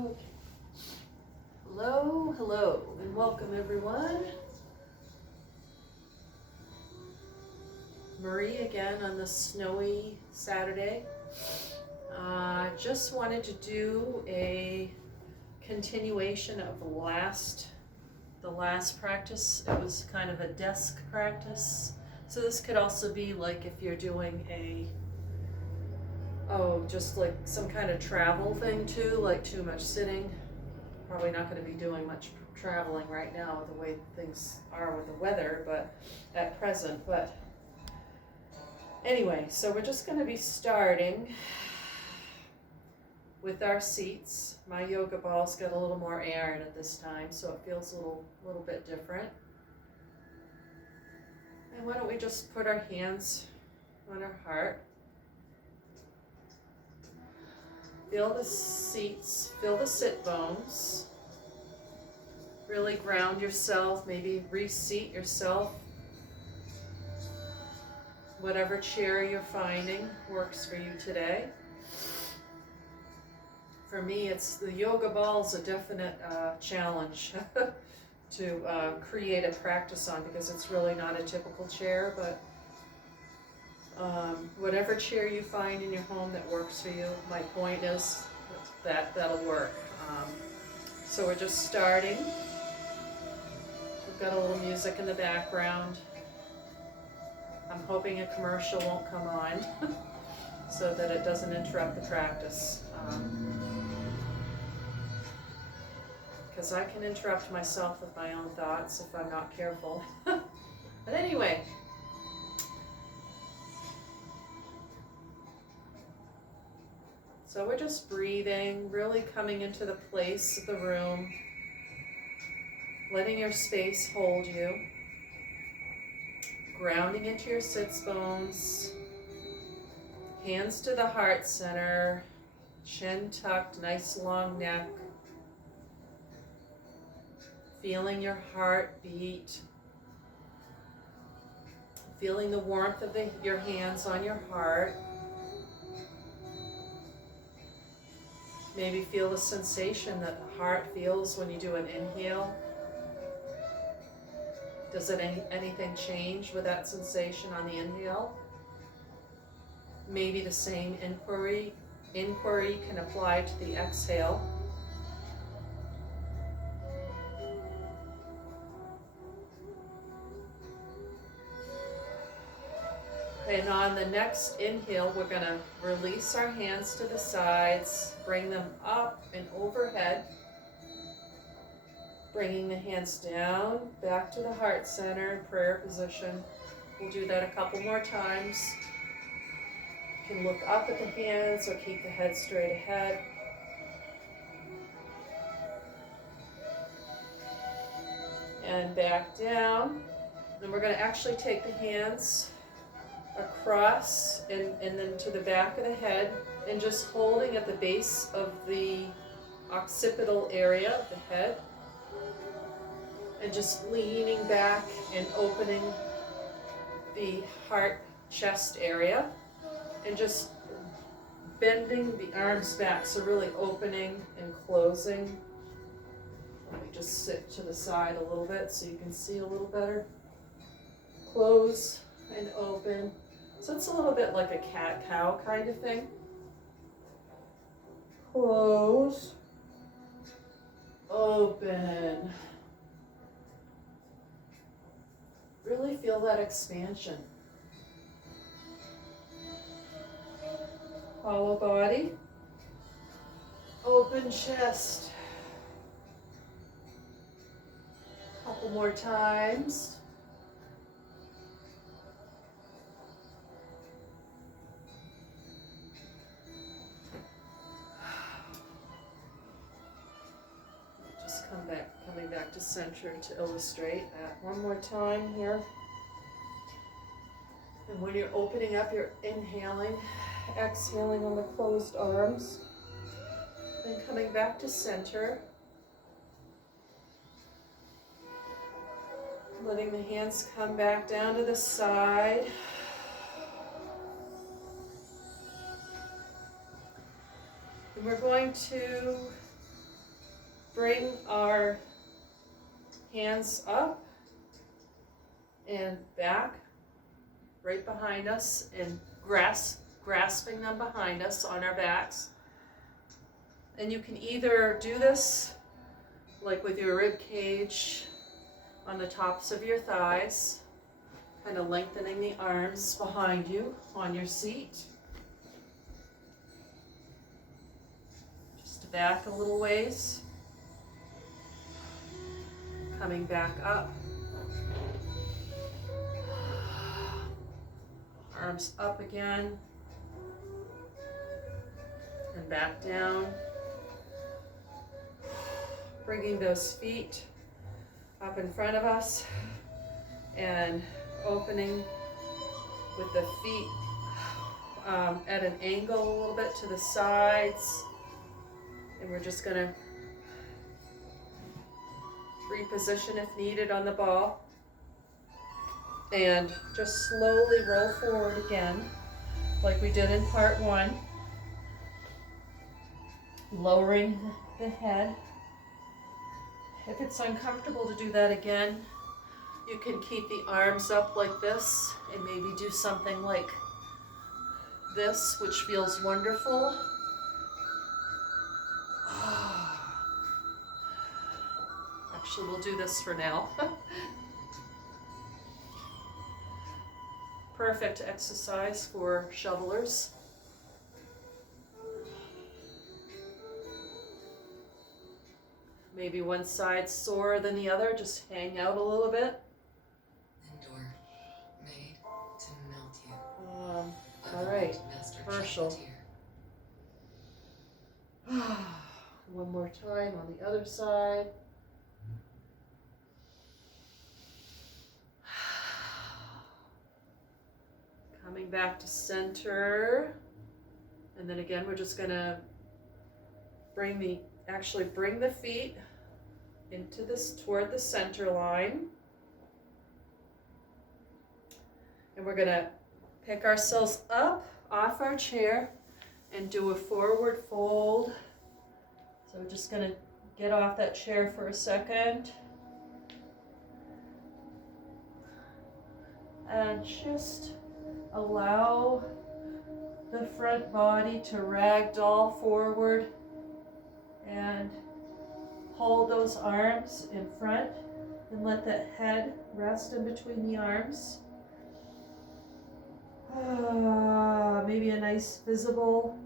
Okay. Hello, hello, and welcome everyone. Marie again on this snowy Saturday. Just wanted to do a continuation of the last practice. It was kind of a desk practice. So this could also be like if you're doing just like some kind of travel thing too, like too much sitting. Probably not going to be doing much traveling right now the way things are with the weather, but at present. But anyway, so we're just going to be starting with our seats. My yoga ball's got a little more air in it this time, so it feels a little bit different. And why don't we just put our hands on our heart. Feel the seats, feel the sit bones. Really ground yourself, maybe reseat yourself. Whatever chair you're finding works for you today. For me, it's the yoga ball's a definite challenge to create a practice on because it's really not a typical chair, but whatever chair you find in your home that works for you, my point is that'll work. So we're just starting. We've got a little music in the background. I'm hoping a commercial won't come on so that it doesn't interrupt the practice. Because I can interrupt myself with my own thoughts if I'm not careful. But anyway. So we're just breathing, really coming into the place of the room, letting your space hold you, grounding into your sits bones, hands to the heart center, chin tucked, nice long neck, feeling your heart beat, feeling the warmth of your hands on your heart. Maybe feel the sensation that the heart feels when you do an inhale. Does anything change with that sensation on the inhale? Maybe the same inquiry can apply to the exhale. And on the next inhale, we're going to release our hands to the sides, bring them up and overhead, bringing the hands down, back to the heart center, prayer position. We'll do that a couple more times. You can look up at the hands or keep the head straight ahead. And back down. And we're going to actually take the hands across and then to the back of the head and just holding at the base of the occipital area of the head and just leaning back and opening the heart chest area and just bending the arms back, so really opening and closing. Let me just sit to the side a little bit so you can see a little better. Close and open. So it's a little bit like a cat-cow kind of thing. Close, open. Really feel that expansion. Hollow body, open chest. Couple more times. Coming back to center to illustrate that one more time here. And when you're opening up, you're inhaling, exhaling on the closed arms. Then coming back to center. Letting the hands come back down to the side. And we're going to bring our hands up and back, right behind us, and grasping them behind us on our backs. And you can either do this like with your rib cage on the tops of your thighs, kind of lengthening the arms behind you on your seat. Just back a little ways. Coming back up. Arms up again. And back down. Bringing those feet up in front of us and opening with the feet at an angle a little bit to the sides. And we're just going to reposition if needed on the ball. And just slowly roll forward again, like we did in part one. Lowering the head. If it's uncomfortable to do that again, you can keep the arms up like this and maybe do something like this, which feels wonderful. Actually, we'll do this for now. Perfect exercise for shovelers. Maybe one side's sore than the other, just hang out a little bit. Indoor, made to melt you. All right, Herschel. One more time on the other side. Coming back to center. And then again, we're just gonna bring the feet into this, toward the center line. And we're gonna pick ourselves up off our chair and do a forward fold. So we're just gonna get off that chair for a second. And just allow the front body to ragdoll forward and hold those arms in front and let that head rest in between the arms. Maybe a nice visible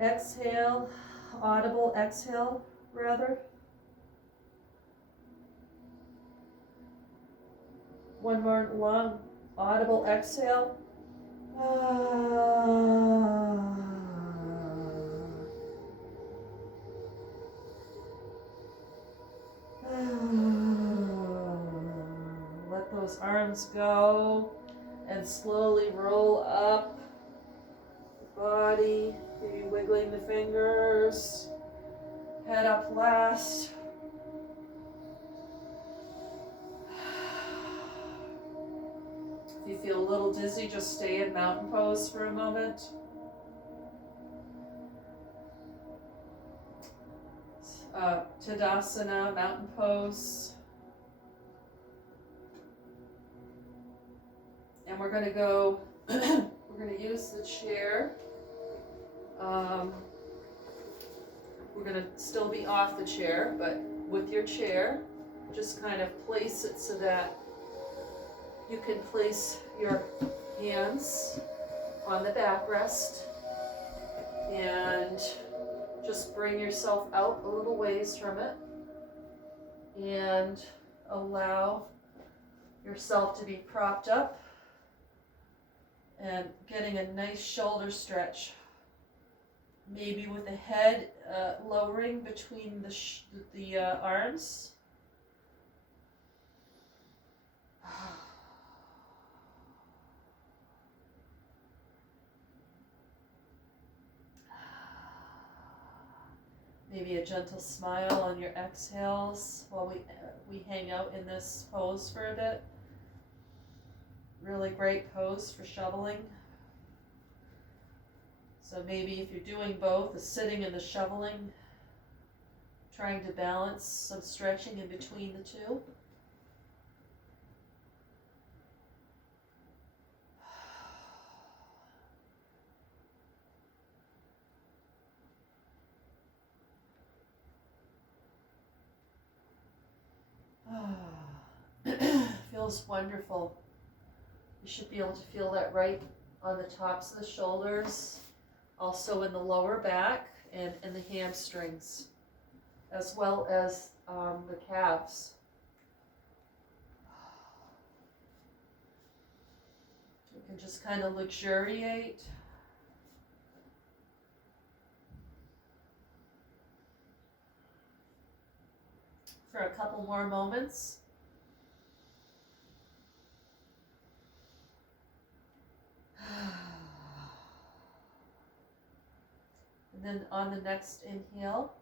exhale, audible exhale rather. One more long audible exhale. Let those arms go and slowly roll up the body, maybe wiggling the fingers, head up last. If you feel a little dizzy, just stay in mountain pose for a moment. Tadasana, mountain pose. And we're going to go, we're going to use the chair. We're going to still be off the chair, but with your chair, just kind of place it so that you can place your hands on the backrest and just bring yourself out a little ways from it and allow yourself to be propped up and getting a nice shoulder stretch. Maybe with the head lowering between the arms. Maybe a gentle smile on your exhales while we hang out in this pose for a bit. Really great pose for shoveling. So maybe if you're doing both, the sitting and the shoveling, trying to balance some stretching in between the two. Feels wonderful. You should be able to feel that right on the tops of the shoulders, also in the lower back and the hamstrings, as well as the calves. You can just kind of luxuriate. For a couple more moments. And then on the next inhale,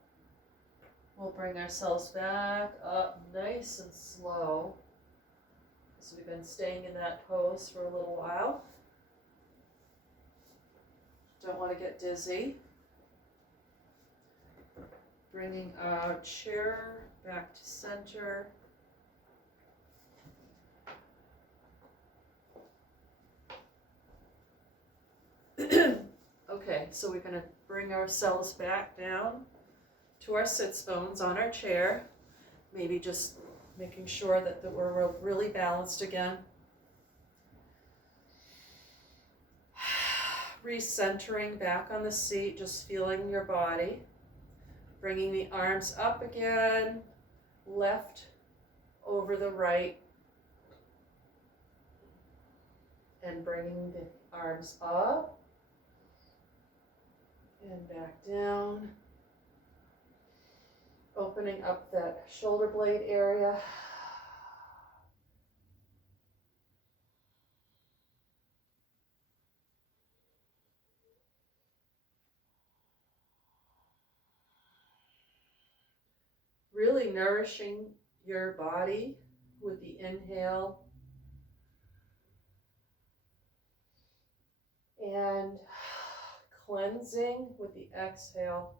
we'll bring ourselves back up nice and slow, because we've been staying in that pose for a little while. Don't want to get dizzy. Bringing our chair back to center. Okay, so we're going to bring ourselves back down to our sits bones on our chair. Maybe just making sure that we're really balanced again. Recentering back on the seat, just feeling your body. Bringing the arms up again, left over the right. And bringing the arms up. And back down. Opening up that shoulder blade area. Really nourishing your body with the inhale. And cleansing with the exhale.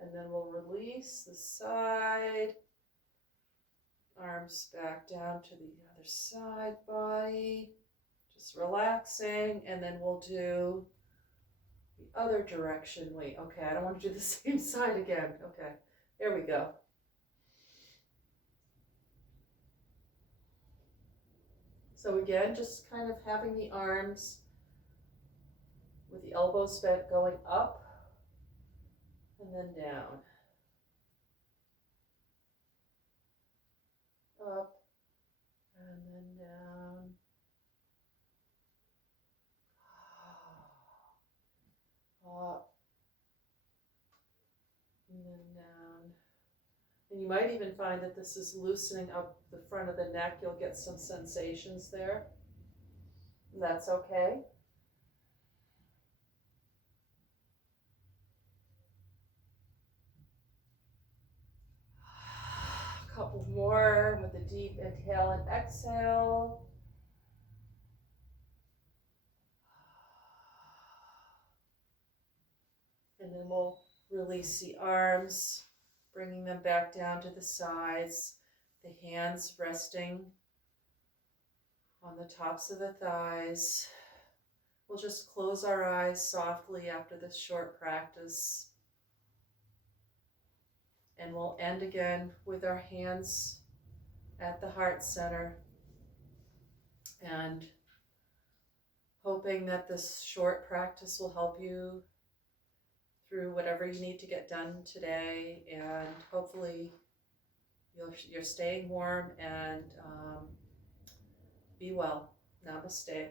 And then we'll release the side. Arms back down to the other side body. Just relaxing. And then we'll do the other direction. Wait, okay, I don't want to do the same side again. Okay, there we go. So again, just kind of having the arms with the elbows bent going up and then down. Up and then down. Up and then down. And you might even find that this is loosening up the front of the neck. You'll get some sensations there. That's okay. A couple more with a deep inhale and exhale. And then we'll release the arms, bringing them back down to the sides, the hands resting on the tops of the thighs. We'll just close our eyes softly after this short practice. And we'll end again with our hands at the heart center and hoping that this short practice will help you through whatever you need to get done today, and hopefully you're staying warm and be well. Namaste.